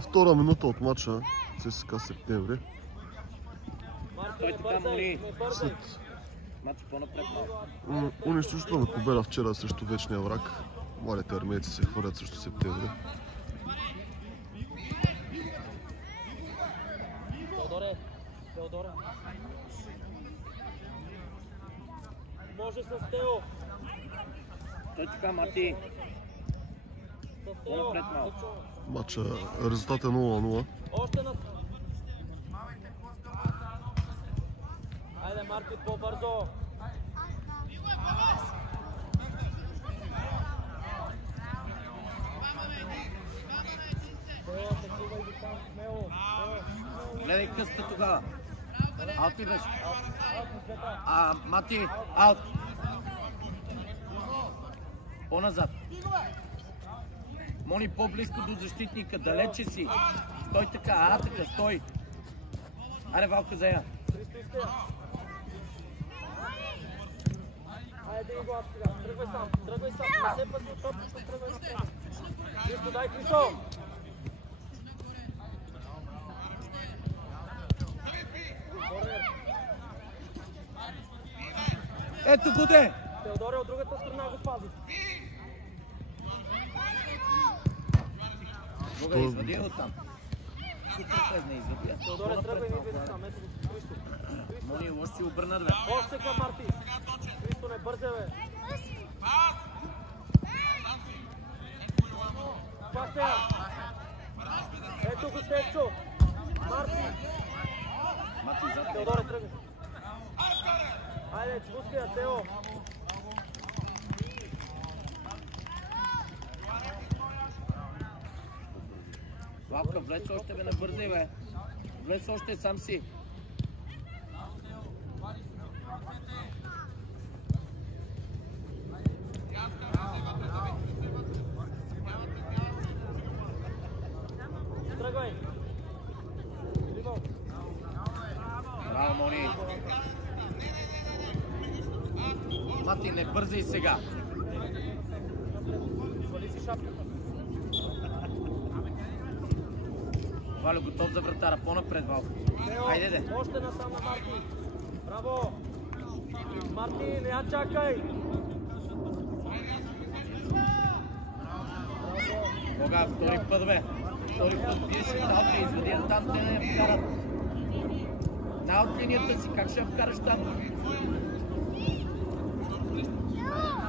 Втора минута от матча ЦСКА Септември. След унищожителна победа вчера срещу вечния враг, младите армейци се хвърлят срещу Септември. Теодоре. Може с Тео. Точка, Мати. Матча резултат е 0-0. Още на... Айде, Марти, по-бързо. Гледай къста тогава. Аут ли беше? Мати, аут. По-назад. Моли по-близко до защитника, далече си. Стой така, така, стой. Аре, Валка, зая. Айде, го аз сега. Тръгвай сам. Не се пъти от топчето, тръгвай сам. Христо, дай Христо. Ето го де! Теодоре, от другата страна го пази. Мога извади оттам. Супер слезна извади. Теодоре, тръгвай ми види там. Ето го, Христо. Мони, още си обърнат, бе. Още към Марти. Христо, не бързе, бе. Пасте я. Ето го, Течо. Марти. Теодоре, тръгвай. Айде, спускай я, Тео. Лавка, влез още, бе, не бързай, бе. Влез още, сам си. Тръгвай. Браво, Мони. Мати, не бързай сега. Свали си шапката. Валю, готов за вратара. По-напред, Валко. Айде, де. Още насам на Марти. Браво. Марти, не я чакай. Кога, втори път, бе. Втори път биеш и талка, извади я там, те не я вкарат. На от линията си, как ще я вкараш там?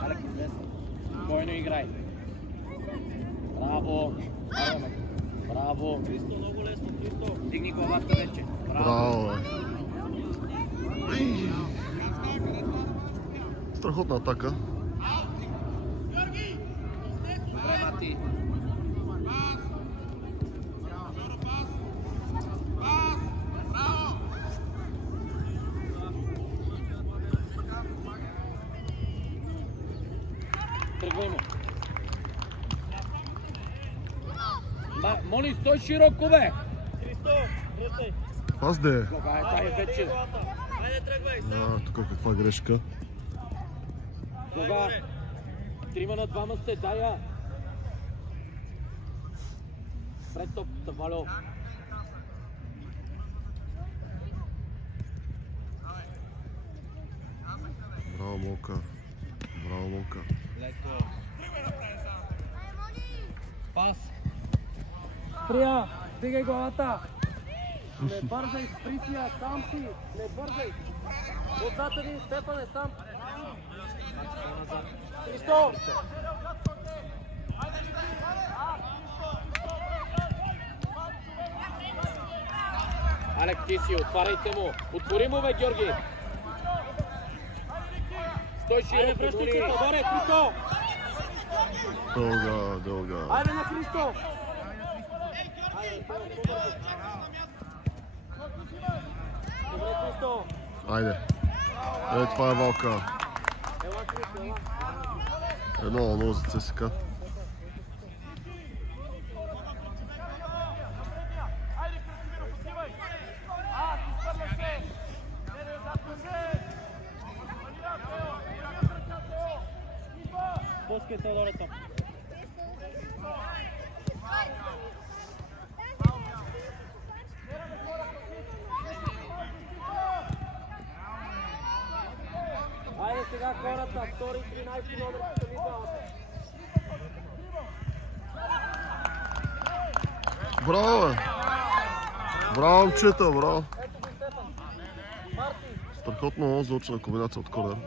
Алекс, днес. Спокойно играй. Браво. Браво. Христо, много лесно, Христо. Дигни главата вече. Браво, бе. Страхотна атака. Добре, Мати. Тръгвай му. Моли, стой широко, бе! Христо, връщай. Пас де. Кога е тая вече? Айде, тръгвай. Тук каква грешка. Кога? 3 на 2 сте, дай я! Пред топката, Валю. Браво, Молка. Браво, Молка. Леко. Пас. Прия, стигай главата. Не бързай, спри си я, сам си. Не бързай. Отзад един, Стефан е сам. Христо! Алек, ти си, отваряйте му. Отвори му, бе, Георги. Стой широко, връщай се, Тодоре, Христо! Дълга. Айде на Христо! Добре, Христо! Айде. Това е Валка. Ела, Христо, ела. 1-0 за ЦСКА. Пускай Тодорето. Същи номер сами двамата. Браво, бе! Браво, момчета, браво! Ето го Стефан. Марти. Страхотно заучена комбинация от корнер.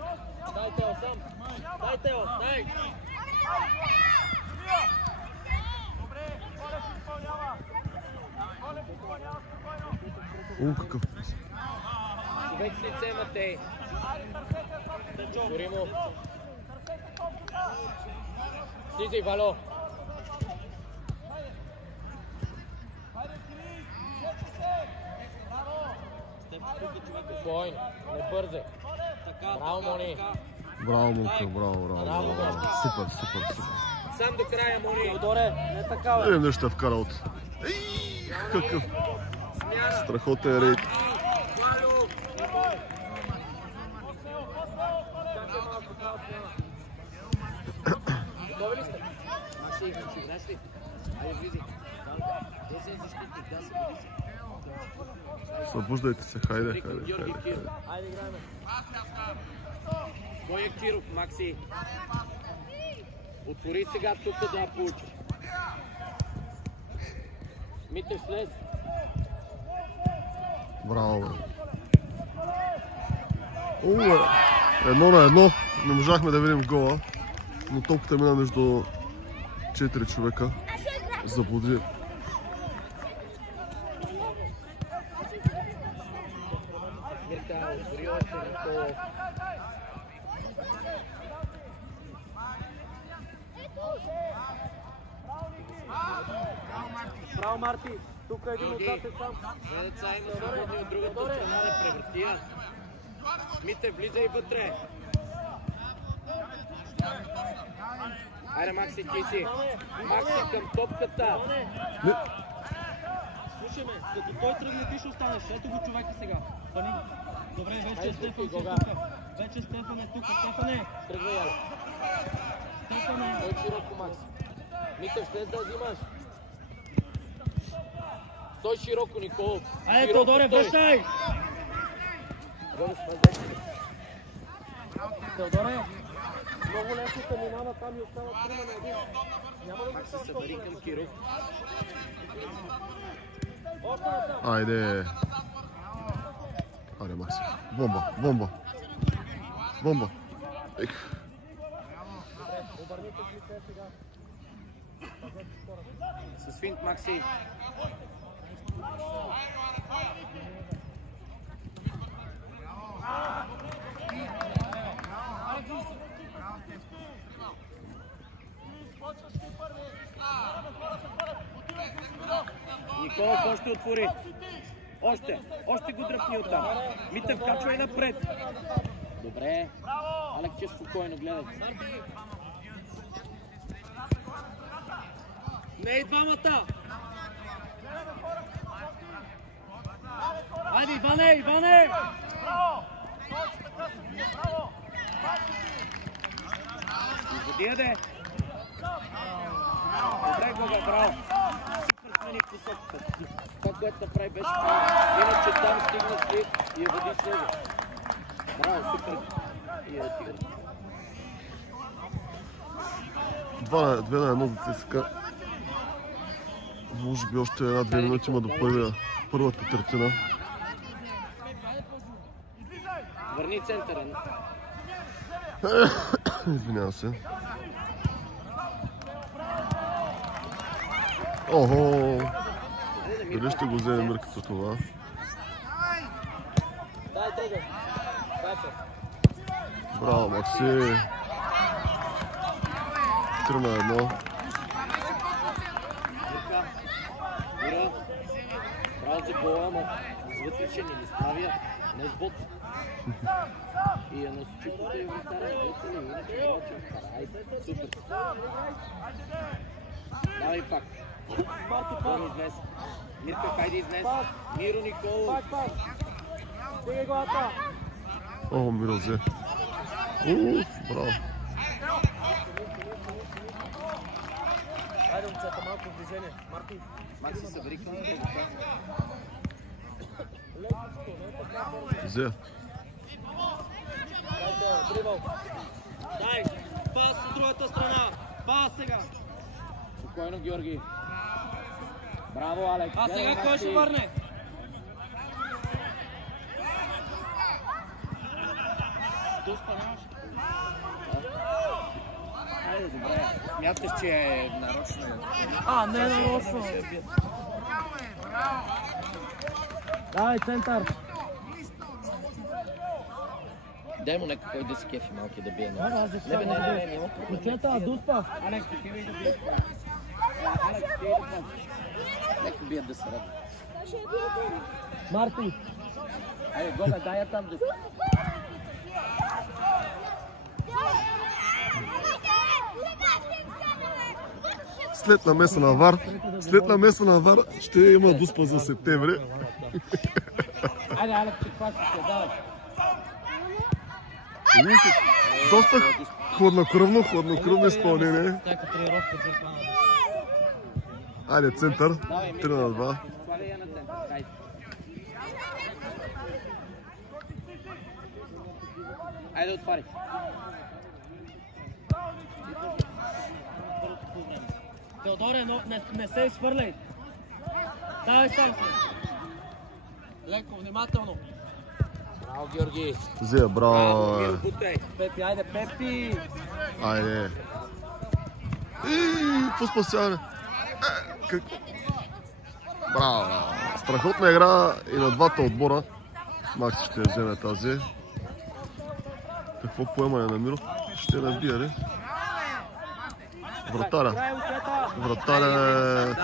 Дай Тео сам. Дай Тео, дай. Какъв пас. Човек с лице, Матей. Гори му. Слизай, Вало. Спокойно, не бързай. Браво, Мони. Браво, Мунка, браво. Супер. Сам до края, Мони. Теодоре, не така, бе. Видим нещо е вкара от... Какъв страхотен рейд. Готови ли сте? Макси, играеш ли? Айде, влизай. Десен защитник, да се бъди се. Събуждайте се, хайде. Айде, играем. Кой е Киров, Макси? Отвори сега тук да я получиш. Митев, слез. Браво, бе. Бе. 1-1. Не можахме да видим гола, но топката мина между 4 човека. Заблуди. Мирка, отвори още Никола. Браво, Марти. Тук е един отзад е сам. Две деца има свободни от другата страна да превъртия. Мите, влизай вътре. Айде, Макси, ти си. Макси към топката. Слушай ме, като той тръгне, ти ще останеш. Ето го човека сега. Фани. Добре, вече Стефан си тук. Вече Стефан е тук. Стефане. Тръгвай, Яле. Стефане. Той широко, Макси. Мите, слез да взимаш. Стой широко, Никола. Айде, Теодоре, връщай! Теодоре, много лесно те минава там и остава 3 на 1. Няма да го Макси, събери към Киров. още насам. Айде, Макси. Бомба. Ех. Обърните с лице сега. С финт, Макси. Никола, кой ще отвори? Още го дръпни оттам. Митев, качвай напред. Добре. Алекче, спокойно, гледай. Не и двамата! Айде, Иване! Изводи я, де. Добре, Гога, браво. Супер смени посоката. Това, което направи, беше право. Иначе там стигнеш ли и я води с него. Браво, супер. И я отига. 2-1 за ЦСКА. Може би още 1-2 минути има до първата третина. Върни центъра. Извинявам се. Охо! Дали ще го вземе Мирката това? Дай, тръгай. Браво, Макси! 3-1. Ира. Браво за гола, ама звътвиче не справя. Не с бот. И я насочи по тези вратара. Боца ли? Иначе прочим. Айде, супер. Давай пак. Тони изнес. Мирка, хайде изнес. Миро, Никола. Пак. Стигай главата. О, Миро взе. Браво. Айде, момчета, малко движение. Марти. Макси, събери към него. Взе. Дай, Тео, дрибъл. Дай. Пас от другата страна. Пас сега. Спокойно, Георги. Браво, Алекс. А сега кой ще върне? Дуспа нямаш? Айде, добре. Смяташ, че е нарочно. Не нарочно. Давай, център. Дай му нека кой да се кефи малки да бие. Не. Кучета, Дуспа. Алекс, ти ви да бие. Алекс, ти да бие. Нека бият да се радва. Марти. Айде, Гога, дай я там да... След намеса на ВАР ще има Дуспа за септември. Айде, Алекс, че това ще се даваш. Доста хладнокръвно изпълнение. Айде, център. 3 на 2. Слагай я на център. Дай. Айде, отвари. Теодоре, но не се изхвърляй. Давай сам се. Леко, внимателно. Браво, Георги. Зия, браво. Пепи, айде, Пепи. Айде. Какво спасяване? Браво. Страхотна игра и на двата отбора. Макси ще вземе тази. Какво поемане на Миров? Ще набие ли? Вратаря. Вратаря.